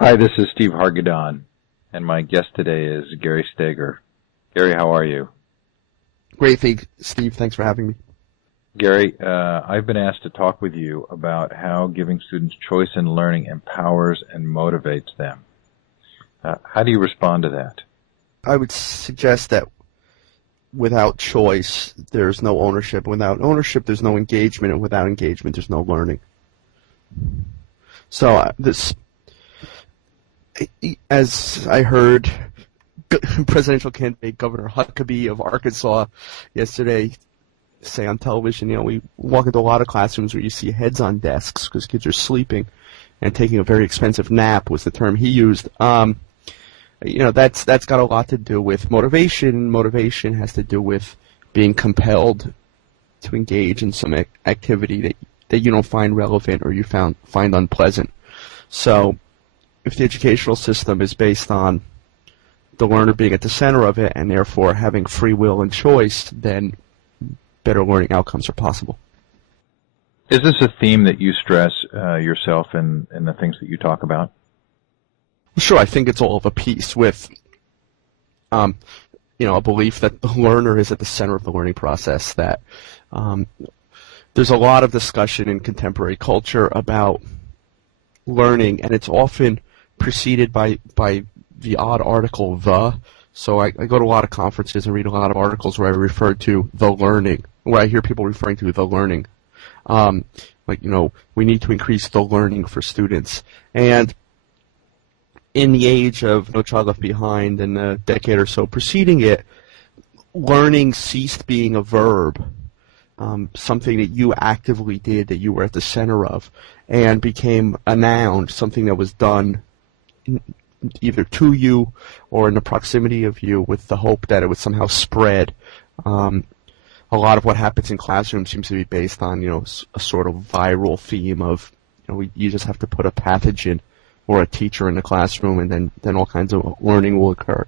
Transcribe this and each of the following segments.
Hi, this is Steve Hargadon, and my guest today is Gary Steger. Gary, how are you? Great, Steve. Thanks for having me. Gary, I've been asked to talk with you about how giving students choice in learning empowers and motivates them. How do you respond to that? I would suggest that without choice, there's no ownership. Without ownership, there's no engagement, and without engagement, there's no learning. So as I heard presidential candidate Governor Huckabee of Arkansas yesterday say on television, we walk into a lot of classrooms where you see heads on desks because kids are sleeping and taking a very expensive nap was the term he used. That's got a lot to do with motivation. Motivation has to do with being compelled to engage in some activity that you don't find relevant or you find unpleasant. So if the educational system is based on the learner being at the center of it and therefore having free will and choice, then better learning outcomes are possible. Is this a theme that you stress yourself in the things that you talk about? Sure, I think it's all of a piece with a belief that the learner is at the center of the learning process, that there's a lot of discussion in contemporary culture about learning, and it's often preceded by the odd article "the." So I go to a lot of conferences and read a lot of articles where I refer to the learning, where I hear people referring to the learning. We need to increase the learning for students. And in the age of No Child Left Behind and the decade or so preceding it, learning ceased being a verb, something that you actively did, that you were at the center of, and became a noun, something that was done either to you or in the proximity of you with the hope that it would somehow spread. A lot of what happens in classrooms seems to be based on, a sort of viral theme of, you just have to put a pathogen or a teacher in the classroom, and then all kinds of learning will occur.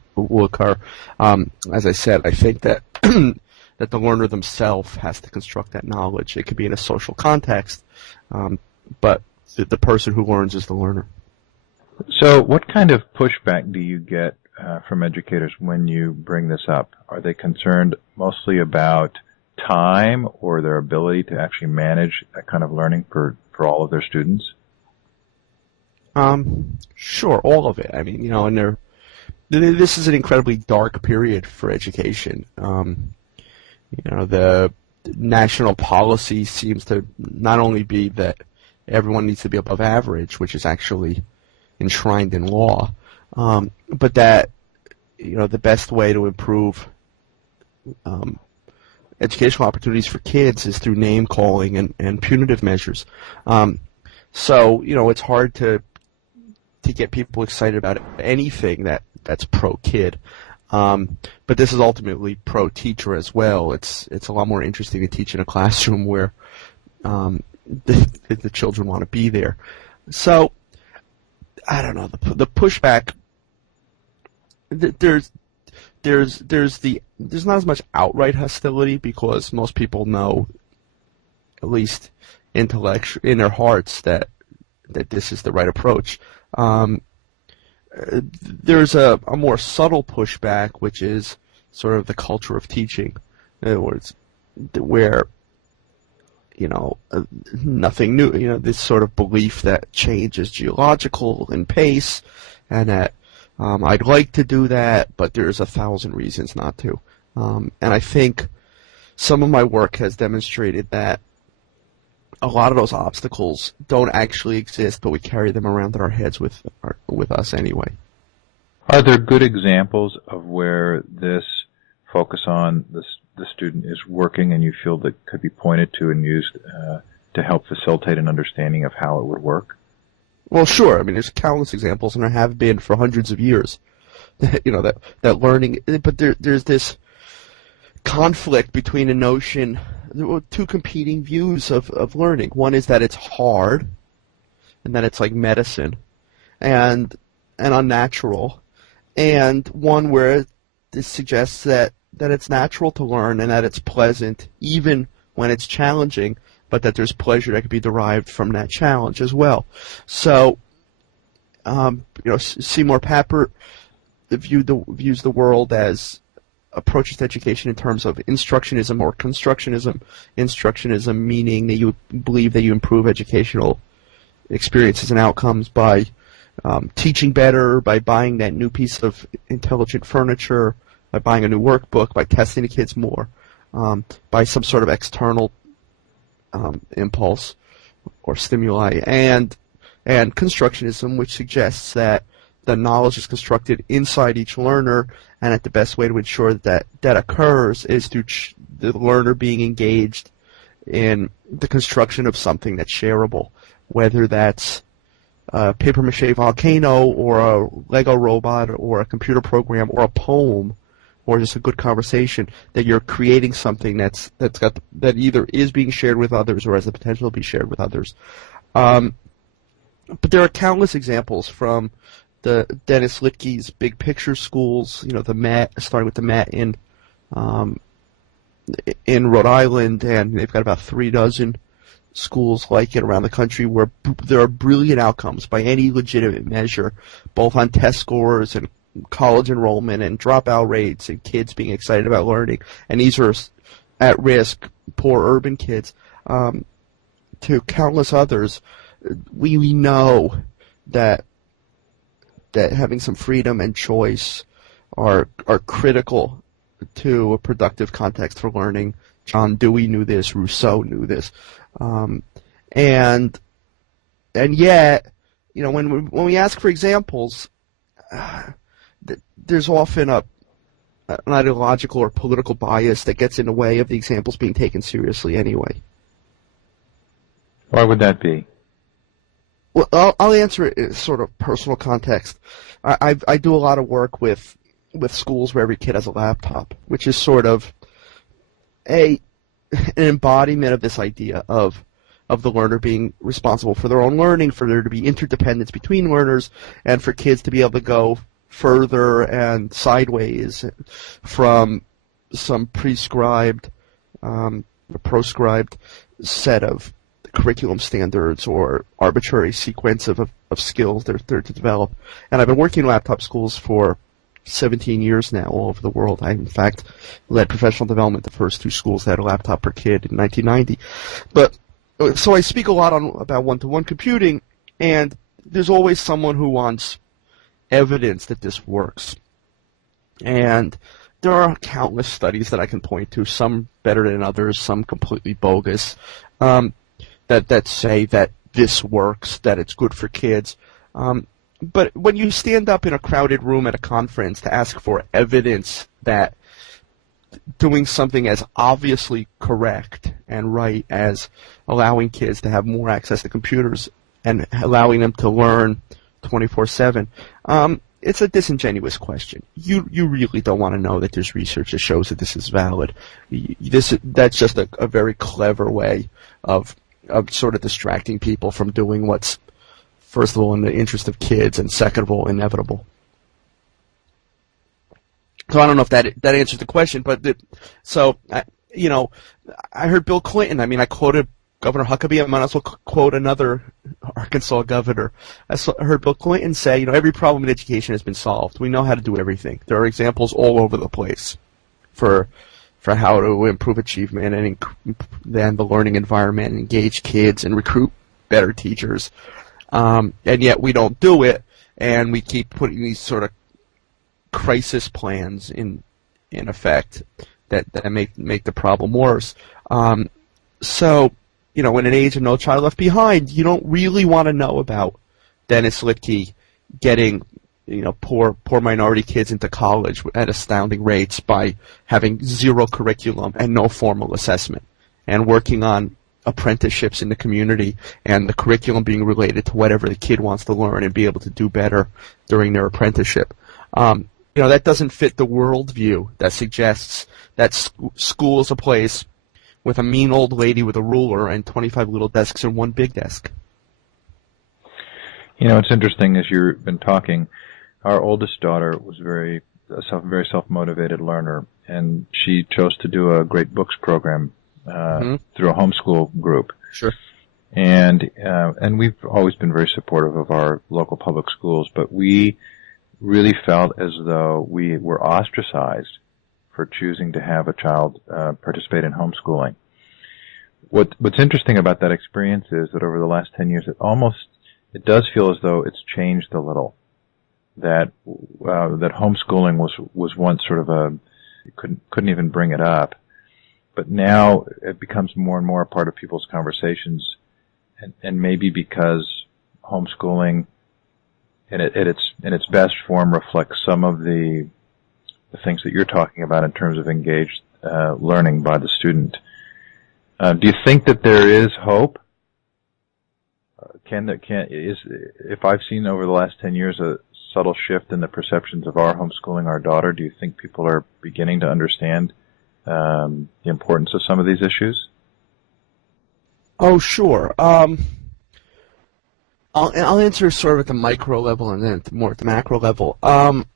As I said, I think that that the learner themselves has to construct that knowledge. It could be in a social context, but the person who learns is the learner. So what kind of pushback do you get from educators when you bring this up? Are they concerned mostly about time or their ability to actually manage that kind of learning for all of their students? Sure, all of it. I mean, this is an incredibly dark period for education. The national policy seems to not only be that everyone needs to be above average, which is actually enshrined in law, but that, the best way to improve educational opportunities for kids is through name calling and punitive measures. So, it's hard to get people excited about anything that's pro-kid. But this is ultimately pro-teacher as well. It's a lot more interesting to teach in a classroom where the children want to be there. So, I don't know, the pushback, there's not as much outright hostility because most people know, at least in their hearts, that this is the right approach. There's a more subtle pushback, which is sort of the culture of teaching, in other words, where nothing new, this sort of belief that change is geological in pace, and that I'd like to do that, but there's 1,000 reasons not to. And I think some of my work has demonstrated that a lot of those obstacles don't actually exist, but we carry them around in our heads with us anyway. Are there good examples of where this focus on the student is working and you feel that could be pointed to and used to help facilitate an understanding of how it would work? Well, sure. I mean, there's countless examples, and there have been for hundreds of years. That learning, but there's this conflict between a notion, two competing views of learning. One is that it's hard, and that it's like medicine, and unnatural, and one where it suggests that it's natural to learn and that it's pleasant even when it's challenging, but that there's pleasure that can be derived from that challenge as well. So Seymour Papert views the world as approaches to education in terms of instructionism or constructionism. Instructionism meaning that you believe that you improve educational experiences and outcomes by teaching better, by buying that new piece of intelligent furniture, by buying a new workbook, by testing the kids more, by some sort of external impulse or stimuli, and constructionism, which suggests that the knowledge is constructed inside each learner, and that the best way to ensure that occurs is through the learner being engaged in the construction of something that's shareable, whether that's a papier-mâché volcano or a Lego robot or a computer program or a poem or just a good conversation, that you're creating something that either is being shared with others or has the potential to be shared with others. But there are countless examples from the Dennis Littke's big picture schools, the Met, starting with the Met in Rhode Island, and they've got about 36 schools like it around the country where there are brilliant outcomes by any legitimate measure, both on test scores and college enrollment and dropout rates and kids being excited about learning. And these are at-risk, poor urban kids. To countless others, we know that having some freedom and choice are critical to a productive context for learning. John Dewey knew this. Rousseau knew this. And yet, when we ask for examples, there's often an ideological or political bias that gets in the way of the examples being taken seriously anyway. Why would that be? Well, I'll answer it in sort of personal context. I do a lot of work with schools where every kid has a laptop, which is sort of an embodiment of this idea of the learner being responsible for their own learning, for there to be interdependence between learners, and for kids to be able to go further and sideways from some prescribed, proscribed set of curriculum standards or arbitrary sequence of skills they're to develop. And I've been working in laptop schools for 17 years now all over the world. I, in fact, led professional development the first 2 schools that had a laptop per kid in 1990. But so I speak a lot about one-to-one computing, and there's always someone who wants evidence that this works. And there are countless studies that I can point to, some better than others, some completely bogus, that say that this works, that it's good for kids. But when you stand up in a crowded room at a conference to ask for evidence that doing something as obviously correct and right as allowing kids to have more access to computers and allowing them to learn 24/7, it's a disingenuous question. You really don't want to know that there's research that shows that this is valid. That's just a very clever way of sort of distracting people from doing what's, first of all, in the interest of kids, and second of all, inevitable. So I don't know if that answers the question, but I heard Bill Clinton. I mean, I quoted Governor Huckabee. I might as well quote another Arkansas governor. I heard Bill Clinton say, every problem in education has been solved. We know how to do everything. There are examples all over the place for how to improve achievement and then the learning environment, and engage kids and recruit better teachers. And yet we don't do it, and we keep putting these sort of crisis plans in effect that make the problem worse. So, in an age of No Child Left Behind, you don't really want to know about Dennis Littke getting poor minority kids into college at astounding rates by having zero curriculum and no formal assessment, and working on apprenticeships in the community, and the curriculum being related to whatever the kid wants to learn and be able to do better during their apprenticeship. That doesn't fit the worldview that suggests that school is a place with a mean old lady with a ruler and 25 little desks and one big desk. It's interesting, as you've been talking, our oldest daughter was a very self-motivated learner, and she chose to do a Great Books program through a homeschool group. Sure. And we've always been very supportive of our local public schools, but we really felt as though we were ostracized for choosing to have a child participate in homeschooling. What's interesting about that experience is that over the last 10 years, it does feel as though it's changed a little. That homeschooling was once sort of you couldn't even bring it up, but now it becomes more and more a part of people's conversations, and maybe because homeschooling in its best form reflects some of the things that you're talking about in terms of engaged learning by the student. Do you think that there is hope? If I've seen over the last 10 years a subtle shift in the perceptions of our homeschooling our daughter, do you think people are beginning to understand the importance of some of these issues? Oh, sure. I'll answer sort of at the micro level and then more at the macro level. The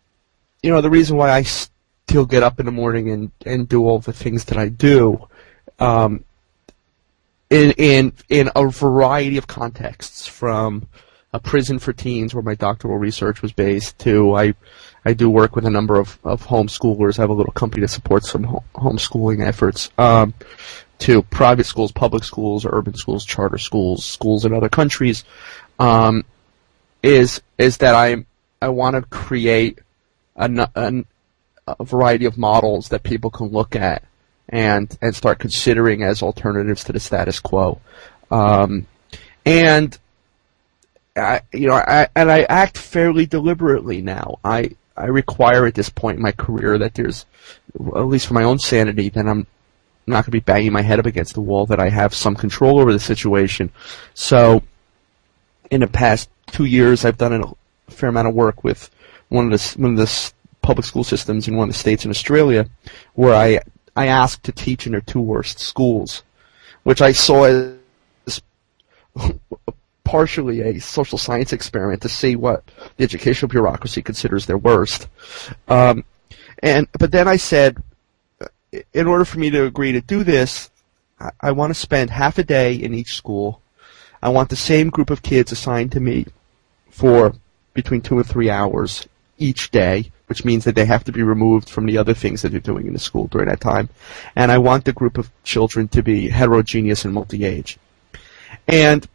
reason why I still get up in the morning and do all the things that I do, in a variety of contexts, from a prison for teens where my doctoral research was based to I do work with a number of homeschoolers. I have a little company that supports some homeschooling efforts, to private schools, public schools, urban schools, charter schools, schools in other countries, is that I want to create a variety of models that people can look at and start considering as alternatives to the status quo. And I act fairly deliberately now. I require at this point in my career that there's, at least for my own sanity, that I'm not going to be banging my head up against the wall, that I have some control over the situation. So in the past 2 years, I've done a fair amount of work with one of the public school systems in one of the states in Australia, where I asked to teach in their two worst schools, which I saw as partially a social science experiment to see what the educational bureaucracy considers their worst. But then I said, in order for me to agree to do this, I want to spend half a day in each school. I want the same group of kids assigned to me for between 2 and 3 hours each day, which means that they have to be removed from the other things that they're doing in the school during that time. And I want the group of children to be heterogeneous and multi-age. And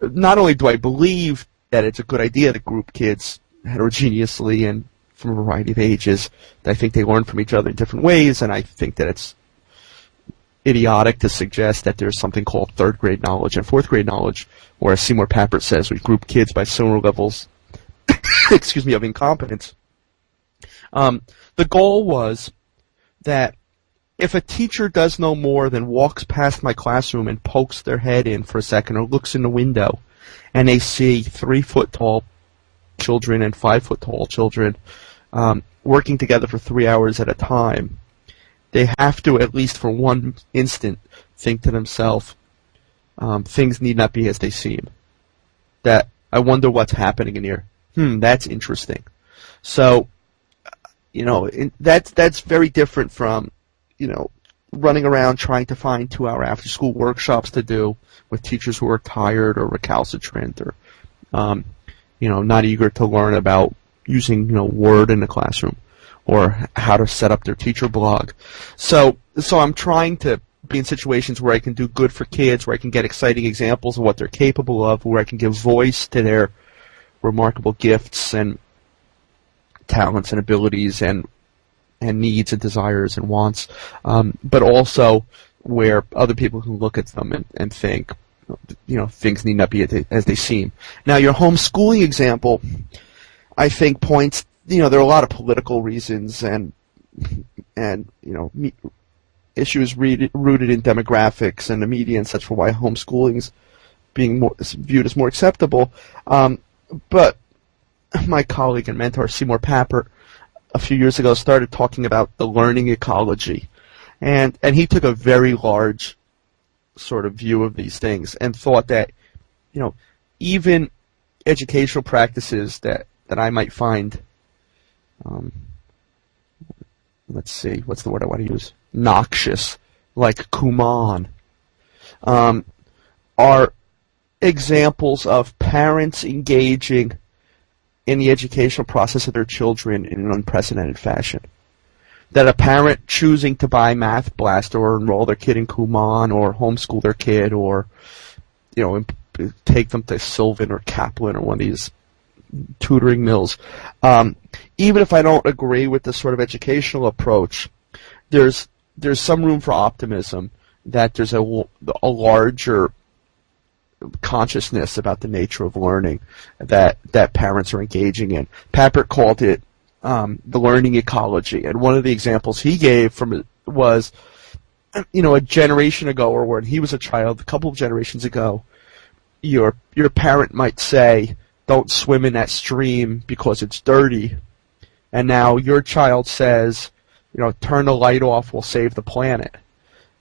not only do I believe that it's a good idea to group kids heterogeneously and from a variety of ages, I think they learn from each other in different ways, and I think that it's idiotic to suggest that there's something called third grade knowledge and fourth grade knowledge, or as Seymour Papert says, we group kids by similar levels of incompetence. The goal was that if a teacher does no more than walks past my classroom and pokes their head in for a second or looks in the window and they see 3-foot-tall children and 5-foot-tall children working together for 3 hours at a time, they have to, at least for one instant, think to themselves, things need not be as they seem. That I wonder what's happening in here. That's interesting. So, that's very different from, running around trying to find 2-hour after-school workshops to do with teachers who are tired or recalcitrant or, not eager to learn about using, Word in the classroom or how to set up their teacher blog. So I'm trying to be in situations where I can do good for kids, where I can get exciting examples of what they're capable of, where I can give voice to their remarkable gifts and talents and abilities and needs and desires and wants, but also where other people can look at them and think, things need not be as they seem. Now, your homeschooling example, I think, points, there are a lot of political reasons and issues rooted in demographics and the media and such for why homeschooling is being viewed as more acceptable. But my colleague and mentor, Seymour Papert, a few years ago started talking about the learning ecology. And he took a very large sort of view of these things and thought that, even educational practices that I might find, let's see, what's the word I want to use? Noxious, like Kuman, are examples of parents engaging in the educational process of their children in an unprecedented fashion. That a parent choosing to buy Math Blast or enroll their kid in Kumon or homeschool their kid or, take them to Sylvan or Kaplan or one of these tutoring mills. Even if I don't agree with this sort of educational approach, there's some room for optimism that there's a larger consciousness about the nature of learning that parents are engaging in. Papert called it the learning ecology, and one of the examples he gave from it was, a generation ago, or when he was a child, a couple of generations ago, your parent might say, "Don't swim in that stream because it's dirty," and now your child says, "Turn the light off, we'll save the planet."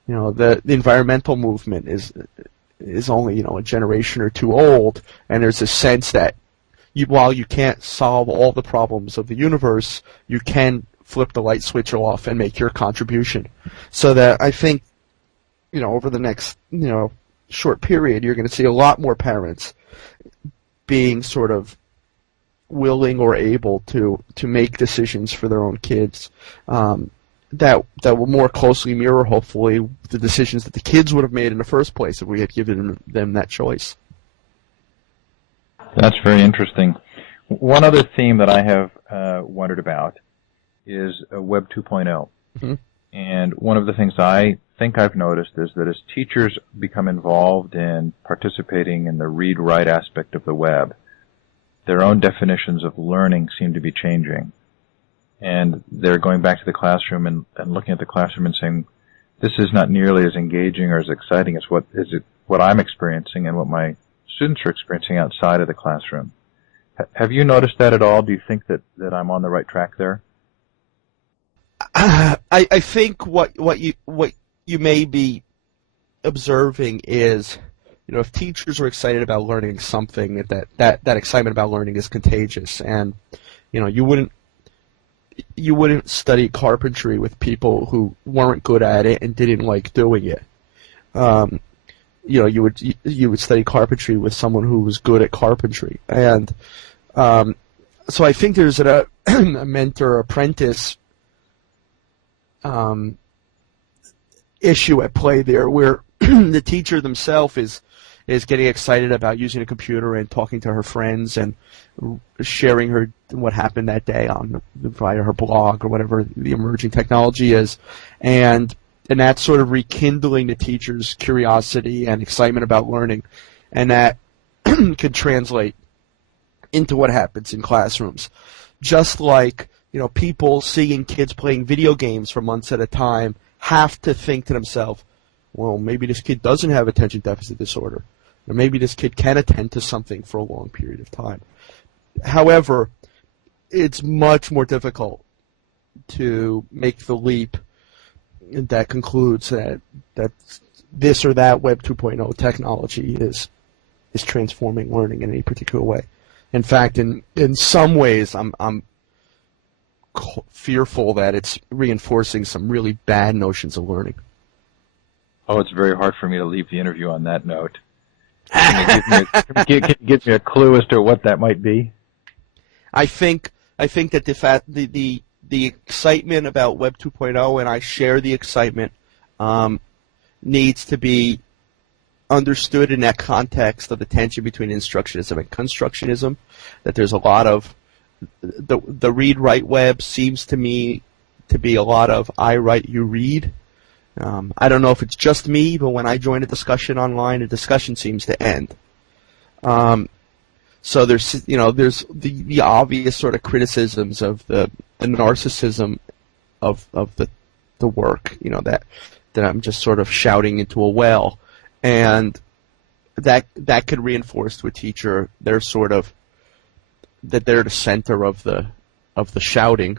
The environmental movement is only a generation or two old, and there's a sense that while you can't solve all the problems of the universe, you can flip the light switch off and make your contribution. So that I think, over the next short period, you're going to see a lot more parents being sort of willing or able to make decisions for their own kids. That will more closely mirror, hopefully, the decisions that the kids would have made in the first place if we had given them that choice. That's very interesting. One other theme that I have wondered about is Web 2.0. Mm-hmm. And one of the things I think I've noticed is that as teachers become involved in participating in the read-write aspect of the web, their own definitions of learning seem to be changing. And they're going back to the classroom and looking at the classroom and saying, this is not nearly as engaging or as exciting as what I'm experiencing and what my students are experiencing outside of the classroom. Have you noticed that at all? Do you think that I'm on the right track there? I think what you may be observing is, if teachers are excited about learning something, that excitement about learning is contagious, and you wouldn't study carpentry with people who weren't good at it and didn't like doing it. You would study carpentry with someone who was good at carpentry, and so I think there's a mentor-apprentice issue at play there, where the teacher themselves is getting excited about using a computer and talking to her friends and sharing what happened that day via her blog or whatever the emerging technology is, and that's sort of rekindling the teacher's curiosity and excitement about learning, and that could translate into what happens in classrooms. Just like people seeing kids playing video games for months at a time have to think to themselves, well, maybe this kid doesn't have attention deficit disorder, or maybe this kid can attend to something for a long period of time. However, it's much more difficult to make the leap that concludes that this or that Web 2.0 technology is transforming learning in any particular way. In fact, in some ways, I'm fearful that it's reinforcing some really bad notions of learning. Oh, it's very hard for me to leave the interview on that note. Can you give me a clue as to what that might be? I think that the excitement about Web 2.0, and I share the excitement, needs to be understood in that context of the tension between instructionism and constructionism. That there's a lot of the read-write web seems to me to be a lot of I write, you read. I don't know if it's just me, but when I join a discussion online, a discussion seems to end. So there's the obvious sort of criticisms of the narcissism of the work, that I'm just sort of shouting into a well, and that could reinforce to a teacher their sort of that they're the center of the shouting,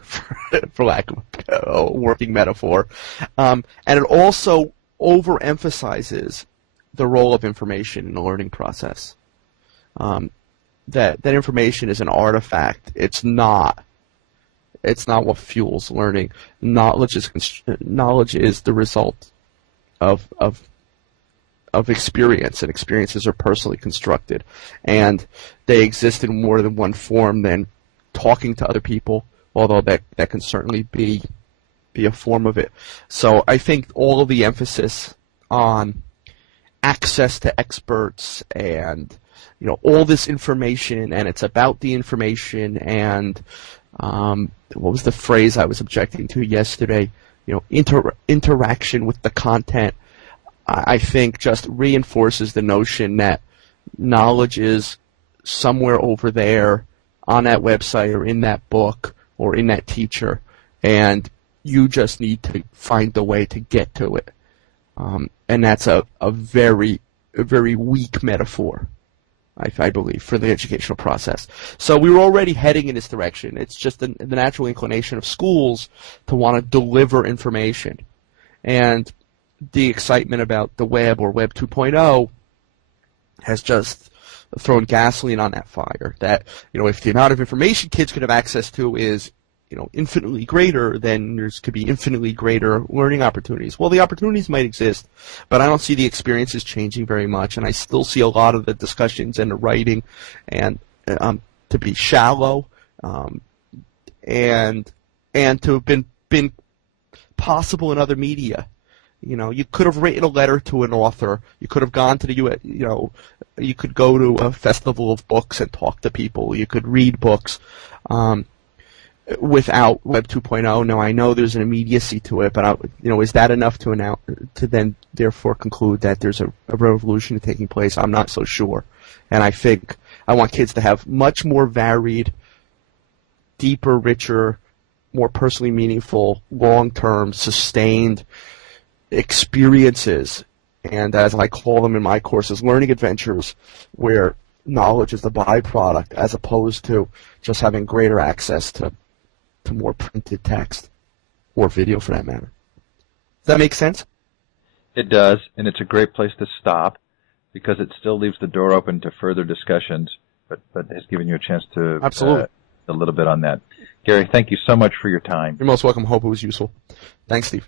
for lack of a working metaphor, and it also overemphasizes the role of information in the learning process. That information is an artifact. It's not what fuels learning. Knowledge is the result of of experience, and experiences are personally constructed, and they exist in more than one form than talking to other people, although that can certainly be a form of it. So I think all of the emphasis on access to experts and all this information, and it's about the information, and what was the phrase I was objecting to yesterday? Interaction with the content, I think just reinforces the notion that knowledge is somewhere over there on that website or in that book or in that teacher, and you just need to find the way to get to it. And that's a very weak metaphor, I believe, for the educational process. So we were already heading in this direction. It's just the natural inclination of schools to want to deliver information. And the excitement about the web or Web 2.0 has just thrown gasoline on that fire. That, if the amount of information kids could have access to is infinitely greater, then there could be infinitely greater learning opportunities. Well, the opportunities might exist, but I don't see the experiences changing very much, and I still see a lot of the discussions and the writing and to be shallow, and to have been possible in other media. You could have written a letter to an author. You could have gone to you could go to a festival of books and talk to people. You could read books. Without Web 2.0, now I know there's an immediacy to it, but is that enough to then therefore conclude that there's a revolution taking place? I'm not so sure, and I think I want kids to have much more varied, deeper, richer, more personally meaningful, long-term, sustained experiences, and as I call them in my courses, learning adventures, where knowledge is the byproduct, as opposed to just having greater access to more printed text, or video for that matter. Does that make sense? It does, and it's a great place to stop, because it still leaves the door open to further discussions, but has given you a chance to Absolutely. A little bit on that. Gary, thank you so much for your time. You're most welcome. Hope it was useful. Thanks, Steve.